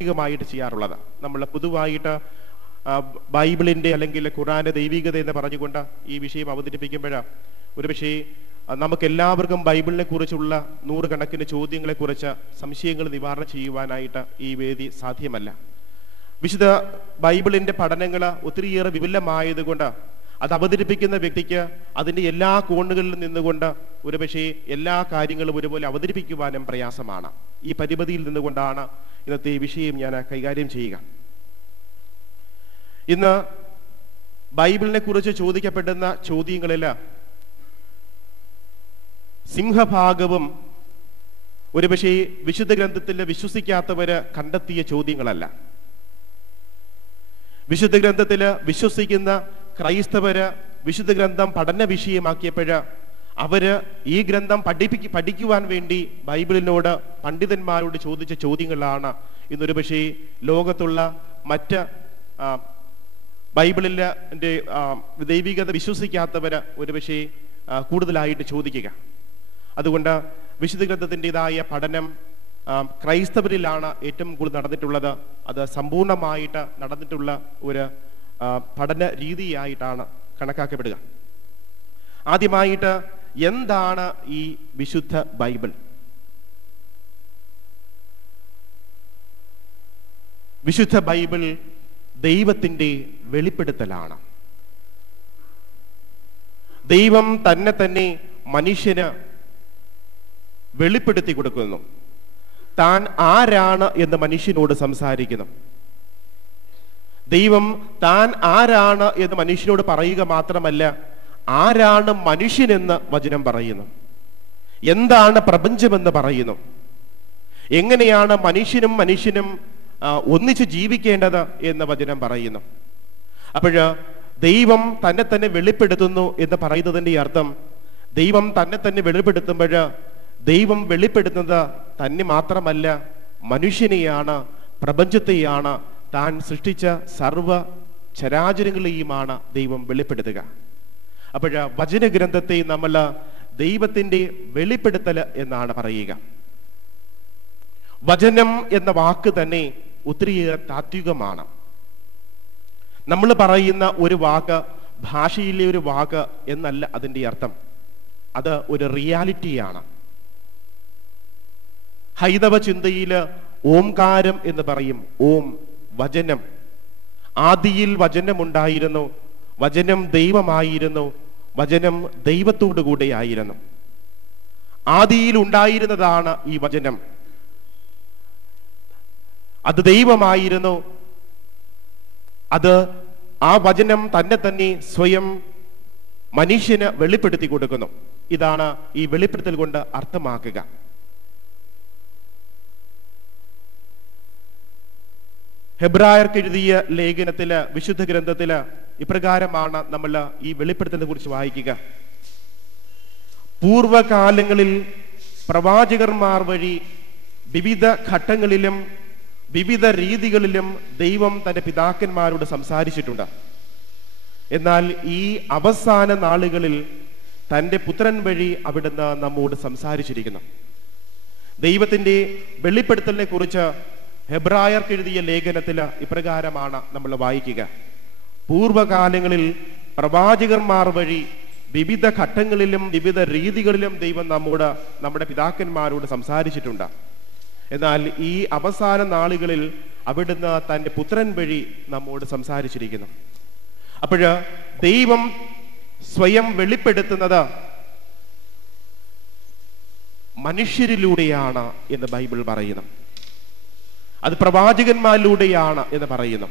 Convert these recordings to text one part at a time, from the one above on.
ായിട്ട് ചെയ്യാറുള്ളത്. നമ്മൾ പൊതുവായിട്ട് ബൈബിളിൻ്റെ അല്ലെങ്കിൽ ഖുർആന്റെ ദൈവികത എന്ന് പറഞ്ഞുകൊണ്ട് ഈ വിഷയം അവതരിപ്പിക്കുമ്പോൾ ഒരുപക്ഷേ നമുക്കെല്ലാവർക്കും ബൈബിളിനെ കുറിച്ചുള്ള നൂറുകണക്കിന് ചോദ്യങ്ങളെക്കുറിച്ച് സംശയങ്ങൾ നിവാരണം ചെയ്യുവാനായിട്ട് ഈ വേദി സാധ്യമല്ല. വിശുദ്ധ ബൈബിളിൻ്റെ പഠനങ്ങൾ ഒത്തിരിയേറെ വിപുലമായതുകൊണ്ട് അത് അവതരിപ്പിക്കുന്ന വ്യക്തിക്ക് അതിൻ്റെ എല്ലാ കോണുകളിൽ നിന്നുകൊണ്ട് ഒരുപക്ഷേ എല്ലാ കാര്യങ്ങളും ഒരുപോലെ അവതരിപ്പിക്കുവാനും പ്രയാസമാണ്. ഈ പരിമിതിയിൽ നിന്നുകൊണ്ടാണ് ഇന്നത്തെ വിഷയം ഞാൻ കൈകാര്യം ചെയ്യുക. ഇന്ന് ബൈബിളിനെ കുറിച്ച് ചോദിക്കപ്പെടുന്ന ചോദ്യങ്ങളിൽ സിംഹഭാഗവും ഒരുപക്ഷേ വിശുദ്ധ ഗ്രന്ഥത്തിൽ വിശ്വസിക്കാത്തവര് കണ്ടെത്തിയ ചോദ്യങ്ങളല്ല. വിശുദ്ധ ഗ്രന്ഥത്തിൽ വിശ്വസിക്കുന്ന ക്രൈസ്തവര് വിശുദ്ധ ഗ്രന്ഥം പഠന വിഷയമാക്കിയപ്പോൾ അവര് ഈ ഗ്രന്ഥം പഠിക്കുവാൻ വേണ്ടി ബൈബിളിനോട് പണ്ഡിതന്മാരോട് ചോദിച്ച ചോദ്യങ്ങളാണ് ഇന്നൊരു പക്ഷേ ലോകത്തുള്ള മറ്റ് ബൈബിളിലെ ദൈവികത വിശ്വസിക്കാത്തവര് ഒരുപക്ഷേ കൂടുതലായിട്ട് ചോദിക്കുക. അതുകൊണ്ട് വിശുദ്ധ ഗ്രന്ഥത്തിൻ്റെതായ പഠനം ക്രൈസ്തവരിലാണ് ഏറ്റവും കൂടുതൽ നടന്നിട്ടുള്ളത്. അത് സമ്പൂർണമായിട്ട് നടന്നിട്ടുള്ള ഒരു പഠന രീതിയായിട്ടാണ് കണക്കാക്കപ്പെടുക. ആദ്യമായിട്ട് എന്താണ് ഈ വിശുദ്ധ ബൈബിൾ? വിശുദ്ധ ബൈബിൾ ദൈവത്തിൻ്റെ വെളിപ്പെടുത്തലാണ്. ദൈവം തന്നെ മനുഷ്യന് വെളിപ്പെടുത്തി കൊടുക്കുന്നു. താൻ ആരാണ് എന്ന് മനുഷ്യനോട് സംസാരിക്കുന്നു. ദൈവം താൻ ആരാണ് എന്ന് മനുഷ്യനോട് പറയുക മാത്രമല്ല, ആരാണ് മനുഷ്യനെന്ന് വചനം പറയുന്നു. എന്താണ് പ്രപഞ്ചമെന്ന് പറയുന്നു. എങ്ങനെയാണ് മനുഷ്യനും ഒന്നിച്ച് ജീവിക്കേണ്ടത് എന്ന് വചനം പറയുന്നു. അപ്പോഴ് ദൈവം തന്നെ വെളിപ്പെടുത്തുന്നു എന്ന് പറയുന്നതിൻ്റെ അർത്ഥം, ദൈവം തന്നെ വെളിപ്പെടുത്തുമ്പോൾ ദൈവം വെളിപ്പെടുത്തുന്നത് തന്നെ മാത്രമല്ല, മനുഷ്യനെയാണ്, പ്രപഞ്ചത്തെയാണ്, താൻ സൃഷ്ടിച്ച സർവ ചരാചരങ്ങളെയുമാണ് ദൈവം വെളിപ്പെടുത്തുക. അപ്പോഴ് വചനഗ്രന്ഥത്തെ നമ്മൾ ദൈവത്തിൻ്റെ വെളിപ്പെടുത്തൽ എന്നാണ് പറയുക. വചനം എന്ന വാക്ക് തന്നെ ഒത്തിരിയേറെ താത്വികമാണ്. നമ്മൾ പറയുന്ന ഒരു വാക്ക് ഭാഷയിലെ ഒരു വാക്ക് എന്നല്ല അതിൻ്റെ അർത്ഥം. അത് ഒരു റിയാലിറ്റിയാണ്. ഹൈന്ദവ ചിന്തയിൽ ഓംകാരം എന്ന് പറയും. ഓം, വചനം. ആദിയിൽ വചനമുണ്ടായിരുന്നു, വചനം ദൈവമായിരുന്നു, വചനം ദൈവത്തോടു കൂടെയായിരുന്നു. ആദിയിൽ ഉണ്ടായിരുന്നതാണ് ഈ വചനം. അത് ദൈവമായിരുന്നു. അത് ആ വചനം തന്നെ സ്വയം മനുഷ്യന് വെളിപ്പെടുത്തി കൊടുക്കുന്നു. ഇതാണ് ഈ വെളിപ്പെടുത്തൽ കൊണ്ട് അർത്ഥമാക്കുക. ഹെബ്രായർക്ക് എഴുതിയ ലേഖനത്തില്, വിശുദ്ധ ഗ്രന്ഥത്തില് ഇപ്രകാരമാണ് നമ്മൾ ഈ വെളിപ്പെടുത്തലിനെ കുറിച്ച് വായിക്കുക. പൂർവകാലങ്ങളിൽ പ്രവാചകന്മാർ വഴി വിവിധ ഘട്ടങ്ങളിലും വിവിധ രീതികളിലും ദൈവം തന്റെ പിതാക്കന്മാരോട് സംസാരിച്ചിട്ടുണ്ട്. എന്നാൽ ഈ അവസാന നാളുകളിൽ തൻ്റെ പുത്രൻ വഴി അവിടുന്ന് നമ്മോട് സംസാരിച്ചിരിക്കുന്നു. ദൈവത്തിൻ്റെ വെളിപ്പെടുത്തലിനെ കുറിച്ച് ഹെബ്രായർക്ക് എഴുതിയ ലേഖനത്തിൽ ഇപ്രകാരമാണ് നമ്മൾ വായിക്കുക. പൂർവകാലങ്ങളിൽ പ്രവാചകന്മാർ വഴി വിവിധ ഘട്ടങ്ങളിലും വിവിധ രീതികളിലും ദൈവം നമ്മുടെ പിതാക്കന്മാരോട് സംസാരിച്ചിട്ടുണ്ട്. എന്നാൽ ഈ അവസാന നാളുകളിൽ അവിടുന്ന് തൻ്റെ പുത്രൻ വഴി നമ്മോട് സംസാരിച്ചിരിക്കുന്നു. അപ്പോഴ് ദൈവം സ്വയം വെളിപ്പെടുത്തുന്നത് മനുഷ്യരിലൂടെയാണ് എന്ന് ബൈബിൾ പറയുന്നു. അത് പ്രവാചകന്മാരിലൂടെയാണ് എന്ന് പറയുന്നു.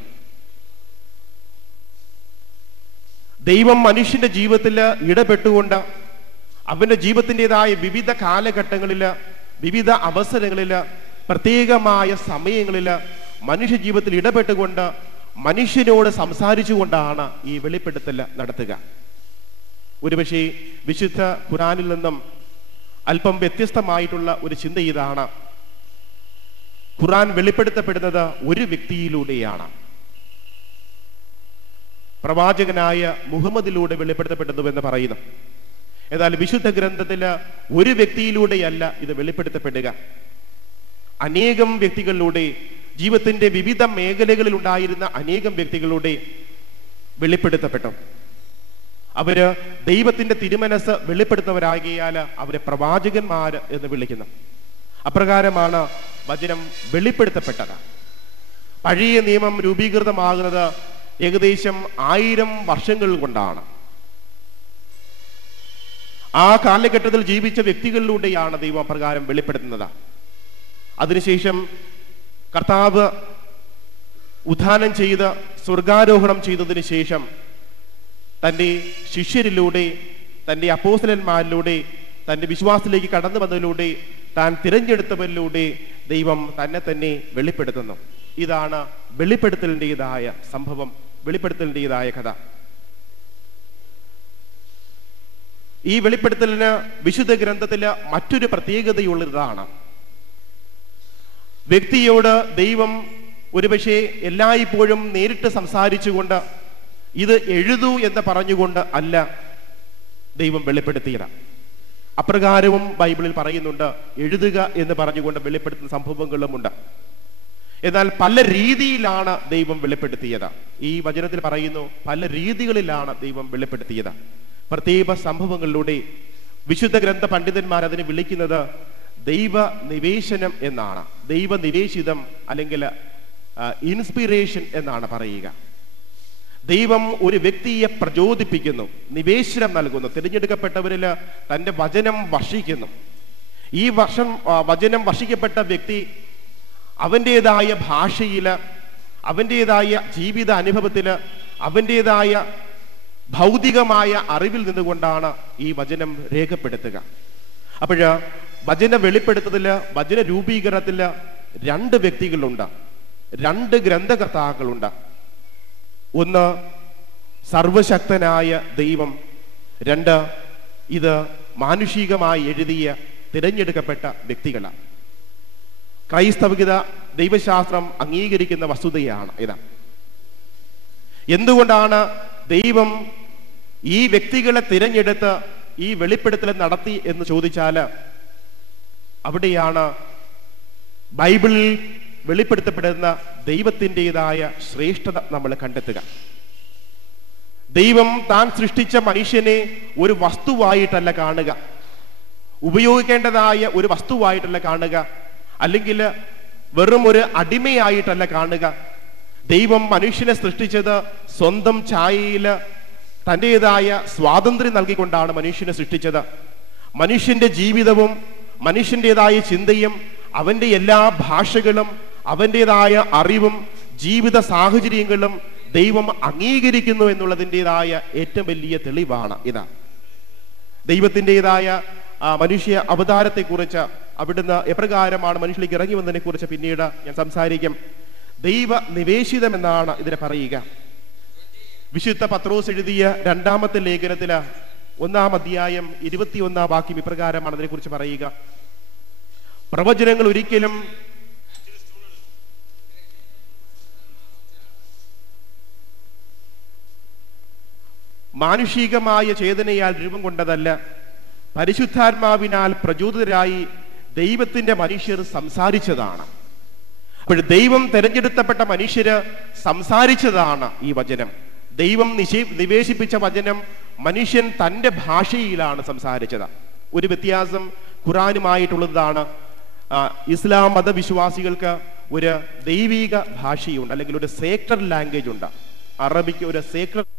ദൈവം മനുഷ്യന്റെ ജീവിതത്തിൽ ഇടപെട്ടുകൊണ്ട് അവന്റെ ജീവിതത്തിൻ്റെതായ വിവിധ കാലഘട്ടങ്ങളിൽ, വിവിധ അവസരങ്ങളിൽ, പ്രത്യേകമായ സമയങ്ങളിൽ മനുഷ്യ ജീവിതത്തിൽ ഇടപെട്ടുകൊണ്ട് മനുഷ്യനോട് സംസാരിച്ചുകൊണ്ടാണ് ഈ വെളിപ്പെടുത്തൽ നടത്തുക. ഒരുപക്ഷേ വിശുദ്ധ ഖുർആനിൽ നിന്നും അല്പം വ്യത്യസ്തമായിട്ടുള്ള ഒരു ചിന്ത ഇതാണ്. ഖുർആൻ വെളിപ്പെടുത്തപ്പെടുന്നത് ഒരു വ്യക്തിയിലൂടെയാണ്. പ്രവാചകനായ മുഹമ്മദിലൂടെ വെളിപ്പെടുത്തപ്പെടുന്നു എന്ന് പറയുന്നു. എന്നാൽ വിശുദ്ധ ഗ്രന്ഥത്തിൽ ഒരു വ്യക്തിയിലൂടെയല്ല ഇത് വെളിപ്പെടുത്തപ്പെടുക. അനേകം വ്യക്തികളിലൂടെ ജീവിതത്തിന്റെ വിവിധ മേഖലകളിൽ ഉണ്ടായിരുന്ന അനേകം വ്യക്തികളുടെ വെളിപ്പെടുത്തപ്പെട്ടു. അവര് ദൈവത്തിന്റെ തിരുമനസ് വെളിപ്പെടുത്തുന്നവരാകിയാൽ അവരെ പ്രവാചകന്മാർ എന്ന് വിളിക്കുന്നു. അപ്രകാരമാണ് വചനം വെളിപ്പെടുത്തപ്പെട്ടത്. പഴയ നിയമം രൂപീകൃതമാകുന്നത് ഏകദേശം 1000 വർഷങ്ങൾ കൊണ്ടാണ്. ആ കാലഘട്ടത്തിൽ ജീവിച്ച വ്യക്തികളിലൂടെയാണ് ദൈവം അപ്രകാരം വെളിപ്പെടുത്തുന്നത്. അതിനുശേഷം കർത്താവ് ഉത്ഥാനം ചെയ്ത് സ്വർഗാരോഹണം ചെയ്തതിനു ശേഷം തൻ്റെ ശിഷ്യരിലൂടെ, തൻ്റെ അപ്പോസ്തലന്മാരിലൂടെ, തൻ്റെ വിശ്വാസത്തിലേക്ക് കടന്നു വന്നതിലൂടെ, താൻ തിരഞ്ഞെടുത്തവരിലൂടെ ദൈവം തന്നെ വെളിപ്പെടുത്തുന്നു. ഇതാണ് വെളിപ്പെടുത്തലിൻ്റെതായ സംഭവം, വെളിപ്പെടുത്തലിൻ്റെതായ കഥ. ഈ വെളിപ്പെടുത്തലിന് വിശുദ്ധ ഗ്രന്ഥത്തില് മറ്റൊരു പ്രത്യേകതയുള്ളതാണ്. വ്യക്തിയോട് ദൈവം ഒരുപക്ഷെ എല്ലായ്പ്പോഴും നേരിട്ട് സംസാരിച്ചുകൊണ്ട് ഇത് എഴുതൂ എന്ന് പറഞ്ഞുകൊണ്ട് അല്ല ദൈവം വെളിപ്പെടുത്തിയത്. അപ്രകാരവും ബൈബിളിൽ പറയുന്നുണ്ട്. എഴുതുക എന്ന് പറഞ്ഞുകൊണ്ട് വെളിപ്പെടുത്തുന്ന സംഭവങ്ങളുമുണ്ട്. എന്നാൽ പല രീതിയിലാണ് ദൈവം വെളിപ്പെടുത്തിയത്. ഈ വചനത്തിൽ പറയുന്നു, പല രീതികളിലാണ് ദൈവം വെളിപ്പെടുത്തിയത്. പ്രത്യേക സംഭവങ്ങളിലൂടെ വിശുദ്ധ ഗ്രന്ഥ പണ്ഡിതന്മാർ അതിനെ വിളിക്കുന്നത് ദൈവ നിവേശനം എന്നാണ്. ദൈവ നിവേശിതം അല്ലെങ്കിൽ ഇൻസ്പിറേഷൻ എന്നാണ് പറയുക. ദൈവം ഒരു വ്യക്തിയെ പ്രചോദിപ്പിക്കുന്നു, നിവേശനം നൽകുന്നു, തിരഞ്ഞെടുക്കപ്പെട്ടവരിൽ തൻ്റെ വചനം വർഷിക്കുന്നു. ഈ വചനം വർഷിക്കപ്പെട്ട വ്യക്തി അവൻ്റെതായ ഭാഷയിൽ, അവൻ്റെതായ ജീവിത അനുഭവത്തിൽ, അവൻ്റെതായ ഭൗതികമായ അറിവിൽ നിന്നുകൊണ്ടാണ് ഈ വചനം രേഖപ്പെടുത്തുക. അപ്പോൾ വചന വെളിപ്പെടുത്തതില്, വചന രൂപീകരണത്തില് 2 വ്യക്തികളുണ്ട്, 2 ഗ്രന്ഥകർത്താക്കളുണ്ട്. ഒന്ന് സർവശക്തനായ ദൈവം, 2 ഇത് മാനുഷികമായി എഴുതിയ തിരഞ്ഞെടുക്കപ്പെട്ട വ്യക്തികളാണ്. ക്രൈസ്തവികത ദൈവശാസ്ത്രം അംഗീകരിക്കുന്ന വസ്തുതയാണ് ഇത്. എന്തുകൊണ്ടാണ് ദൈവം ഈ വ്യക്തികളെ തിരഞ്ഞെടുത്ത് ഈ വെളിപ്പെടുത്തൽ നടത്തി എന്ന് ചോദിച്ചാൽ, അവിടെയാണ് ബൈബിളിൽ വെളിപ്പെടുത്തപ്പെടുന്ന ദൈവത്തിൻ്റെതായ ശ്രേഷ്ഠത നമ്മൾ കണ്ടെത്തുക. ദൈവം താൻ സൃഷ്ടിച്ച മനുഷ്യനെ ഒരു വസ്തുവായിട്ടല്ല കാണുക, ഉപയോഗിക്കേണ്ടതായ ഒരു വസ്തുവായിട്ടല്ല കാണുക, അല്ലെങ്കിൽ വെറും ഒരു അടിമയായിട്ടല്ല കാണുക. ദൈവം മനുഷ്യനെ സൃഷ്ടിച്ചത് സ്വന്തം ഛായയിൽ തൻ്റെതായ സ്വാതന്ത്ര്യം നൽകിക്കൊണ്ടാണ് മനുഷ്യനെ സൃഷ്ടിച്ചത്. മനുഷ്യന്റെ ജീവിതവും മനുഷ്യൻ്റെതായ ചിന്തയും അവൻ്റെ എല്ലാ ഭാഷകളും അവൻ്റെതായ അറിവും ജീവിത സാഹചര്യങ്ങളും ദൈവം അംഗീകരിക്കുന്നു എന്നുള്ളതിൻ്റെതായ ഏറ്റവും വലിയ തെളിവാണ് ഇത്. ദൈവത്തിൻ്റെതായ മനുഷ്യ അവതാരത്തെക്കുറിച്ച്, അവിടുന്ന് എപ്രകാരമാണ് മനുഷ്യലേക്ക് ഇറങ്ങി വന്നതിനെ കുറിച്ച് പിന്നീട് ഞാൻ സംസാരിക്കും. ദൈവ നിവേശിതം എന്നാണ് ഇതിനെ പറയുക. വിശുദ്ധ പത്രോസ് എഴുതിയ 2-ാമത്തെ ലേഖനത്തില് 1-ാം അധ്യായം 21-ാം വാക്യം ഇപ്രകാരമാണ് അതിനെക്കുറിച്ച് പറയുക. പ്രവചനങ്ങൾ ഒരിക്കലും മാനുഷികമായ ചേതനയാൽ രൂപം കൊണ്ടതല്ല, പരിശുദ്ധാത്മാവിനാൽ പ്രചോദിതരായി ദൈവത്തിന്റെ മനുഷ്യർ സംസാരിച്ചതാണ്. അപ്പോൾ ദൈവം തിരഞ്ഞെടുത്തപ്പെട്ട മനുഷ്യര് സംസാരിച്ചതാണ് ഈ വചനം. ദൈവം നിവേശിപ്പിച്ച വചനം മനുഷ്യൻ തൻ്റെ ഭാഷയിലാണ് സംസാരിച്ചത്. ഒരു വ്യത്യാസം ഖുറാനുമായിട്ടുള്ളതാണ്. ഇസ്ലാം മതവിശ്വാസികൾക്ക് ഒരു ദൈവിക ഭാഷയുണ്ട്, അല്ലെങ്കിൽ ഒരു സേക്രഡ് ലാംഗ്വേജ് ഉണ്ട്. അറബിക്ക് ഒരു സേക്രഡ്